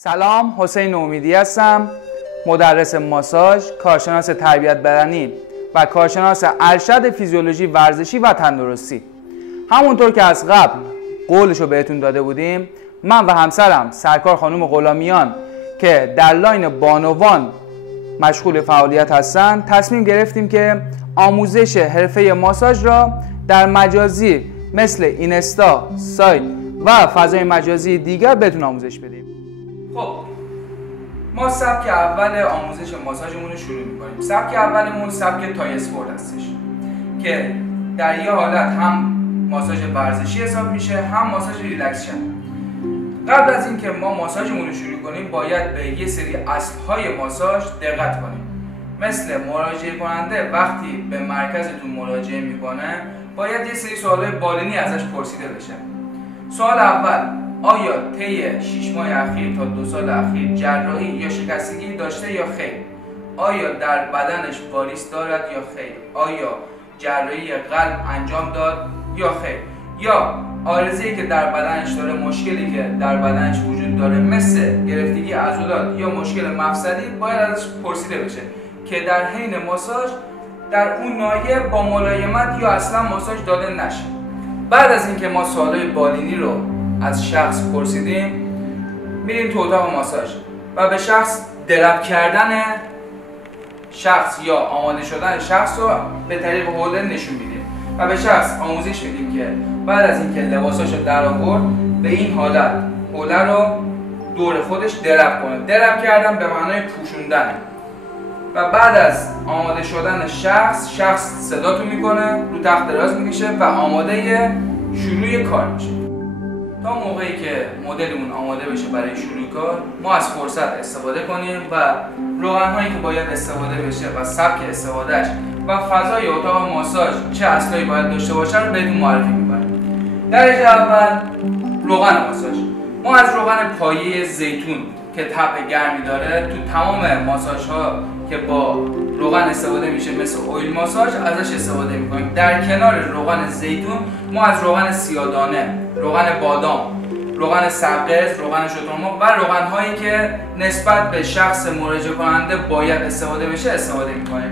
سلام، حسین امیدی هستم، مدرس ماساژ، کارشناس تربیت بدنی و کارشناس ارشد فیزیولوژی ورزشی و تندرستی. همونطور که از قبل قولشو بهتون داده بودیم، من و همسرم سرکار خانم غلامیان که در لاین بانوان مشغول فعالیت هستن، تصمیم گرفتیم که آموزش حرفه ماساژ را در مجازی مثل اینستا، سایت و فضای مجازی دیگر بهتون آموزش بدیم. خب ما سبک اول آموزش ماساژمون رو شروع می‌کنیم. سبک اولمون سبک تای اسپورت هستش که در یه حالت هم ماساژ ورزشی حساب میشه، هم ماساژ ریلکسشن. قبل از اینکه ما ماساژمون رو شروع کنیم، باید به یه سری اصل‌های ماساژ دقت کنیم. مثل مراجعه کننده وقتی به مرکزتون مراجعه میکنه، باید یه سری سوالای بالینی ازش پرسیده بشه. سوال اول: آیا طی 6 ماه اخیر تا 2 سال اخیر جراحی یا شکستگی داشته یا خیر؟ آیا در بدنش واریس دارد یا خیر؟ آیا جراحی قلب انجام داد یا خیر؟ یا عارضه‌ای که در بدنش داره، مشکلی که در بدنش وجود داره مثل گرفتگی عضلات یا مشکل مفصلی، باید ازش پرسیده بشه که در حین ماساژ در اون ناحیه با ملایمت یا اصلا ماساژ داده نشه. بعد از اینکه ما سوالای بالینی رو از شخص پرسیدیم، میریم تو اتاق ماساژ و به شخص درب کردن شخص یا آماده شدن شخص رو به طریق حوله نشون میدیم و به شخص آموزش میدیم که بعد از اینکه لباساشو در آورد، به این حالت حوله رو دور خودش درب کنه. درب کردن به معنای پوشوندنه. و بعد از آماده شدن شخص صداتو میکنه، رو تخت دراز میکشه و آماده شروع کار میشه. تا موقعی که مدلمون آماده بشه برای شروع کار، ما از فرصت استفاده کنیم و روغن‌هایی که باید استفاده بشه و سبک استفادهش و فضای اتاق ماساژ چه اصلایی باید داشته باشه رو بهتون معرفی می‌کنیم. درجه اول روغن ماساژ. ما از روغن پایه زیتون که طبع گرمی داره، تو تمام ماساژها که با روغن استفاده میشه مثل اویل ماساژ ازش استفاده میکنیم. در کنار روغن زیتون ما از روغن سیاه‌دانه، روغن بادام، روغن سبز، روغن شترمرغ و روغن هایی که نسبت به شخص مراجعه کننده باید استفاده بشه استفاده میکنیم.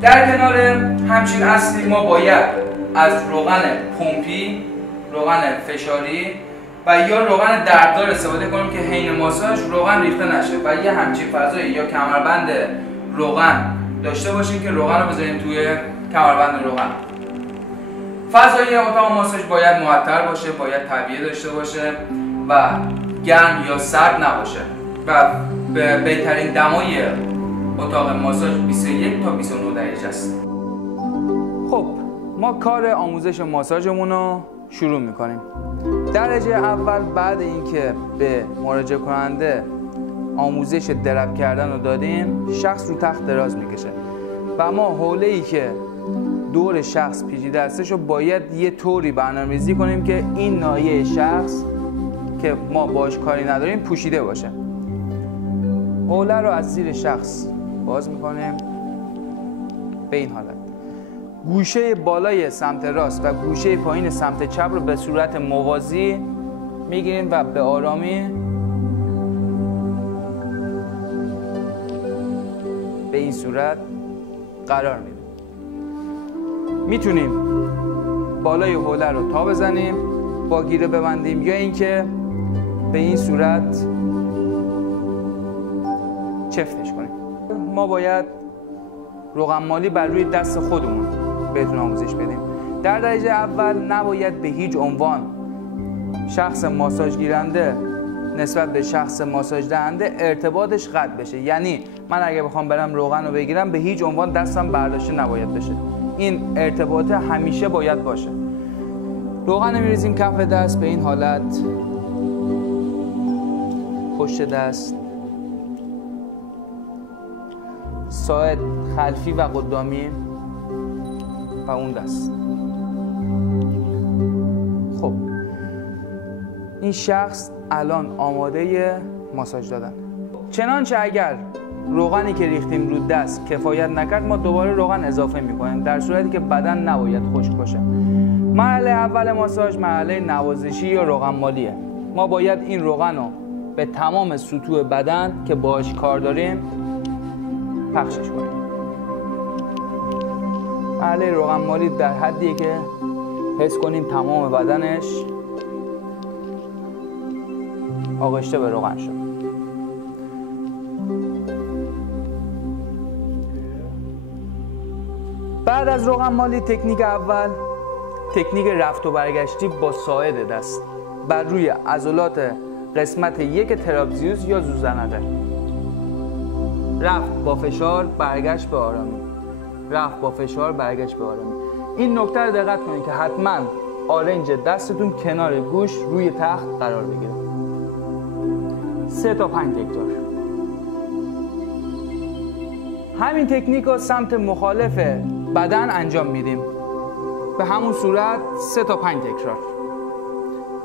در کنار همچین اصلی ما باید از روغن پمپی، روغن فشاری و یا روغن درددار استفاده کنیم که حین ماساژ روغن ریخته نشه و یه همچین فضایی یا کمربند روغن داشته باشیم که روغن رو بذاریم توی کمربند روغن. فضای اتاق ماساژ باید معطر باشه، باید طبیعی داشته باشه و گرم یا سرد نباشه و به بهترین دمای اتاق ماساژ 21 تا 29 درجه است. خب ما کار آموزش ماساژمون رو شروع میکنیم. درجه اول بعد اینکه به مراجعه کننده آموزش درب کردن رو دادیم، شخص رو تخت دراز میکشه و ما حوله‌ای که دور شخص پیچیده هستش رو باید یه طوری برنامه‌ریزی کنیم که این ناحیه شخص که ما باش کاری نداریم پوشیده باشه. حوله رو از زیر شخص باز میکنیم به این حالت. گوشه بالای سمت راست و گوشه پایین سمت چپ رو به صورت موازی میگیریم و به آرامی به این صورت قرار میدیم. میتونیم بالای حوله رو تا بزنیم، با گیره ببندیم، یا اینکه به این صورت چفتش کنیم. ما باید روغن مالی بر روی دست خودمون بهتون آموزش بدیم. در درجه اول نباید به هیچ عنوان شخص ماساژ گیرنده نسبت به شخص ماساژ دهنده ارتباطش قطع بشه. یعنی من اگه بخوام برم روغن رو بگیرم، به هیچ عنوان دستم برداشته نباید بشه. این ارتباط همیشه باید باشه. روغن میریزیم کف دست به این حالت، پشت دست، ساعد خلفی و قدامی و اون دست. خب این شخص الان آماده ماساژ دادن. چنانچه اگر روغنی که ریختیم رو دست کفایت نکرد، ما دوباره روغن اضافه میکنیم، در صورتی که بدن نباید خشک باشه. مرحله اول ماساژ مرحله نوازشی یا روغن مالیه. ما باید این روغن رو به تمام سطوح بدن که باهاش کار داریم پخشش کنیم. مرحله روغن مالی در حدیه که حس کنیم تمام بدنش آغشته به روغن شد. بعد از روغن مالی تکنیک اول تکنیک رفت و برگشتی با ساعد دست بر روی عضلات قسمت یک ترابزیوس یا زوزنقه. رفت با فشار، برگشت به آرامی. رفت با فشار، برگشت به آرامی. این نکته رو دقت کنید که حتما آرنج دستتون کنار گوش روی تخت قرار بگیره. 3 تا 5 تکرار. همین تکنیک رو سمت مخالف بدن انجام میدیم. به همون صورت 3 تا 5 تکرار.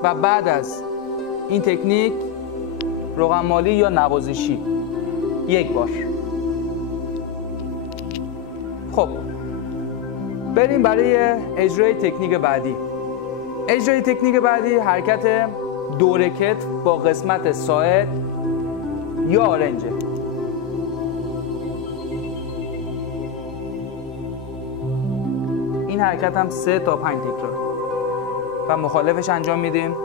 و بعد از این تکنیک روغن مالی یا نوازشی 1 بار. خب بریم برای اجرای تکنیک بعدی. اجرای تکنیک بعدی حرکت دور کتف با قسمت ساعد یا آرنجه. این حرکت هم 3 تا 5 تکرار و مخالفش انجام میدیم.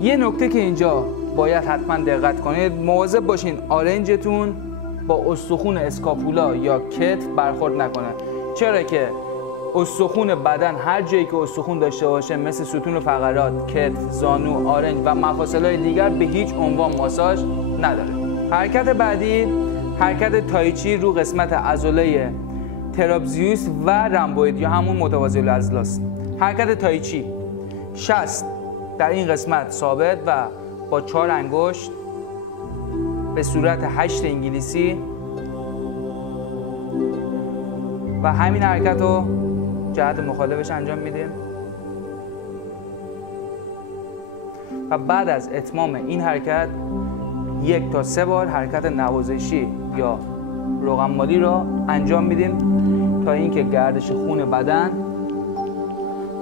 یه نکته که اینجا باید حتما دقت کنید، مواظب باشین آرنجتون با استخون اسکاپولا یا کتف برخورد نکنه. چرا که استخون بدن هر جایی که استخون داشته باشه مثل ستون فقرات، کتف، زانو، آرنج و مفاصل‌های دیگر به هیچ عنوان ماساژ نداره. حرکت بعدی حرکت تایچی رو قسمت عضله ترابزیوس و رمبوید یا همون متوازی العضله است. حرکت تایچی 60 در این قسمت ثابت و با 4 انگشت به صورت 8 انگلیسی و همین حرکت رو جهت مخالفش انجام میدیم. و بعد از اتمام این حرکت 1 تا 3 بار حرکت نوازشی یا روغن مالی را انجام میدیم تا اینکه گردش خون بدن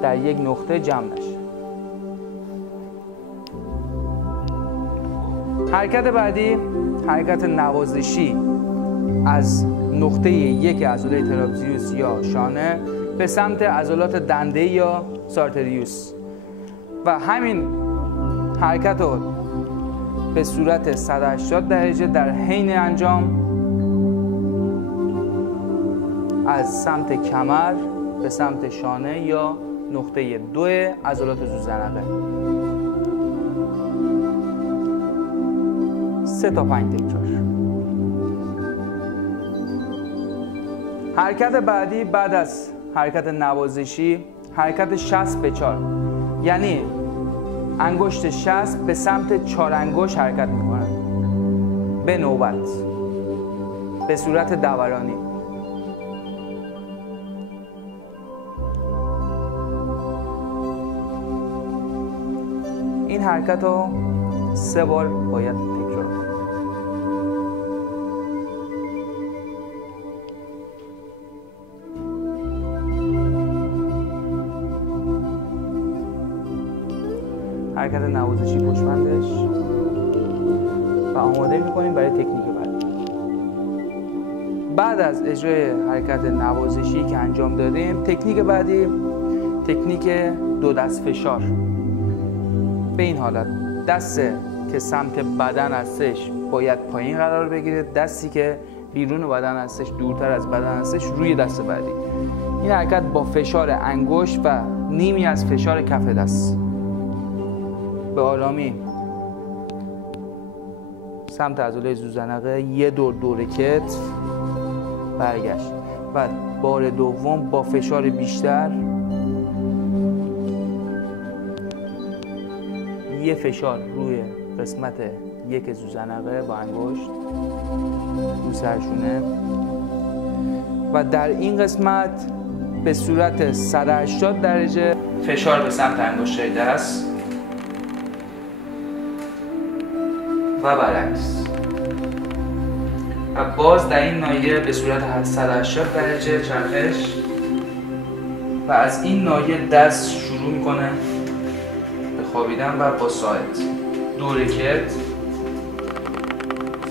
در یک نقطه جمع نشه. حرکت بعدی حرکت نوازشی از نقطه یک عضله ترابزیوس یا شانه به سمت عضلات دنده یا سارتریوس و همین حرکت رو به صورت 180 درجه در حین انجام از سمت کمر به سمت شانه یا نقطه 2 عضلات زوزنقه. 3 تا 5 تکرار. حرکت بعدی بعد از حرکت نوازشی حرکت 60 به 4، یعنی انگشت 60 به سمت 4 انگشت حرکت میکنن به نوبت به صورت دورانی. این حرکت رو 3 بار باید تکرار کنید. حرکت نوازشی پشتبندش و آماده میکنیم برای تکنیک بعدی. بعد از اجرای حرکت نوازشی که انجام دادیم تکنیک بعدی تکنیک 2 دست فشار. به این حالت دست که سمت بدن هستش باید پایین قرار بگیره، دستی که بیرون بدن هستش دورتر از بدن هستش روی دست بعدی. این حرکت با فشار انگشت و نیمی از فشار کف دست به آرامی سمت عضله زوزنقه 1 دور کتف برگشت و بار دوم با فشار بیشتر 1 فشار روی قسمت 1 زوزنقه با انگشت رو سرشونه و در این قسمت به صورت 180 درجه فشار به سمت انگشتای دست و برعکس و باز در این ناحیه به صورت 180 درجه چرخش و از این ناحیه دست شروع میکنه خوابیدن و با ساعد. 2 رکت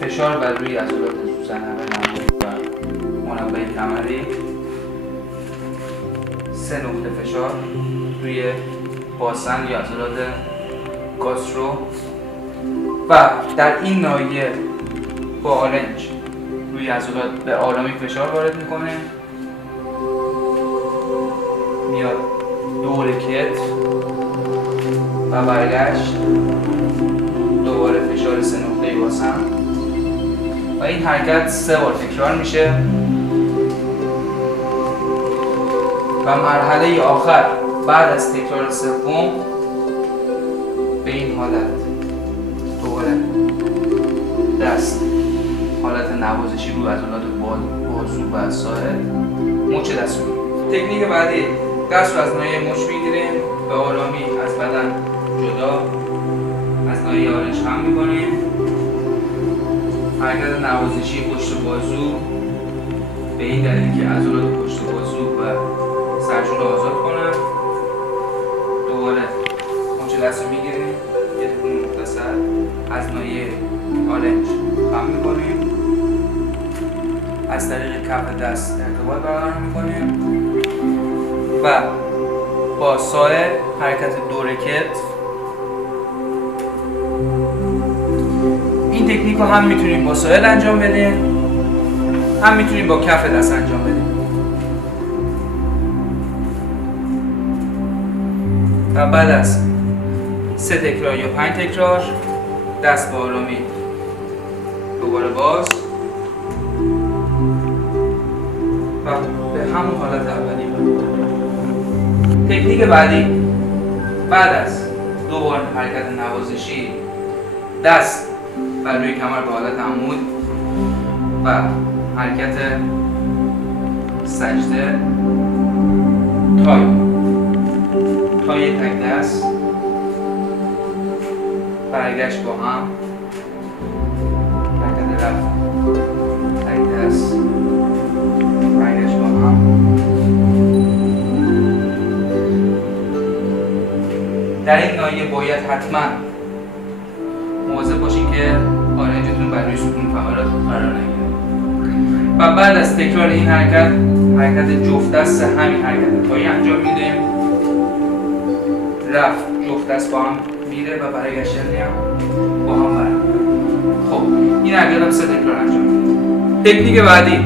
فشار بر روی عضلات زوزنقه و منبه کمری. 3 نقطه فشار روی باسن یا عضلات گاسترو و در این ناحیه با آرنج روی عضلات به آرامی فشار وارد میکنه. میاد 2 رکت و برگشت، دوباره فشار 3 نقطه باسن و این حرکت 3 بار تکرار میشه و مرحله آخر بعد از تکرار سوم به این حالت دوباره دست، حالت نوازشی رو عضلات بازو و ساعد، مچ دست رو. تکنیک بعدی، دست رو از ناحیه مچ میگیریم، به آرامی از بدن جدا از ناحیه آرنج خم میکنیم. حرکت نوازشی پشت بازو به این دلیل که عضلات پشت بازو و سرشون رو آزاد کنن. دوباره مچ دست رو میگیریم، یه تکون مختصر از ناحیه آرنج خم میکنیم، از طریق کف دست ارتباط برقرار میکنیم و با ساعد حرکت 2 رکت. این تکنیک رو هم میتونیم با ساعد انجام بدیم، هم میتونیم با کف دست انجام بدیم. و بعد از 3 تکرار یا 5 تکرار دست با آرامی دوباره باز و به همون حالت اولی. تکنیک بعدی، بعد از 2 بار حرکت نوازشی دست بر روی کمر به حالت عمود و حرکت سجده تای تک دست، برگشت با هم، حرکت رفت تک دست، برگشت با هم. در این ناحیه باید حتما مواظب باشین که آرنجتون بر روی ستون کمرات قرار نگیره. و بعد از تکرار این حرکت جفت دست همین حرکت تایی انجام میدیم. رفت جفت دست با هم میره و برگشتن هم با هم برمیگرده. خب این حرکت هم 3 تکرار انجام میدیم. تکنیک بعدی،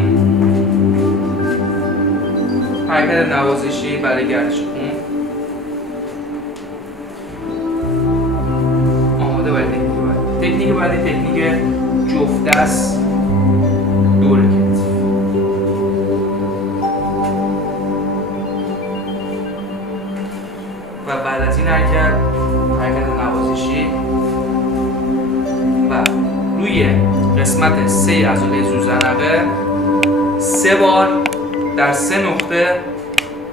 حرکت نوازشی برای گردش خون. آماده برای تکنیک بعدی، تکنیک جفت دست 2 رکت. و بعد از این حرکت نوازشی و روی قسمت 3 عضله زوزنقه 3 بار در 3 نقطه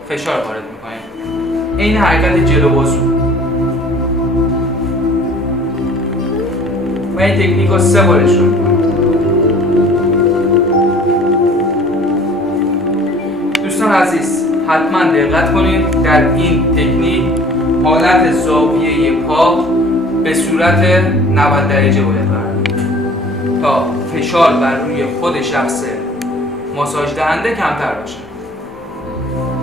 فشار وارد می‌کنیم. این حرکت جلو بازو و این تکنیک رو 3 بار اجرا می‌کنیم. دوستان عزیز، حتما دقت کنید در این تکنیک حالت زاویه پا به صورت 90 درجه باید برقرار تا فشار بر روی خود شخص ماساژ دهنده کمتر باشه.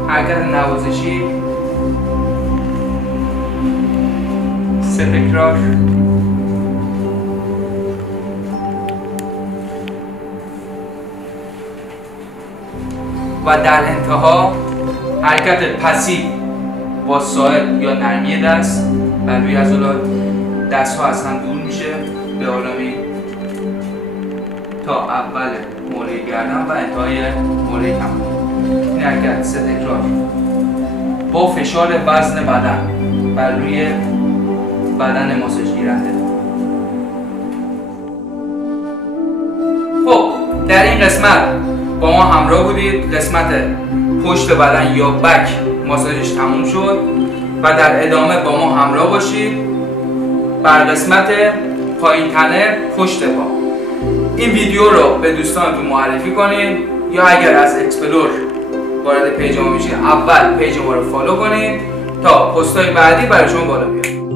حرکت نوازشی 3 تکرار. و در انتها حرکت پسیو با ساعد یا نرمی دست بر روی عضلات. دست ها از هم دور میشه به آرامی تا اول موله گردن و انتهای موله کمر. این حرکت 3 تکرار با فشار وزن بدن بر روی بدن ماساژ گیرنده. خب در این قسمت با ما همراه بودید. قسمت پشت بدن یا بک ماساژش تموم شد و در ادامه با ما همراه باشید بر قسمت پایین تنه پشت پا. این ویدیو رو به دوستانتون معرفی کنید یا اگر از اکسپلور وارد پیج ما میشید اول پیج ما رو فالو کنید تا پست‌های بعدی برای شما بالا بیاد.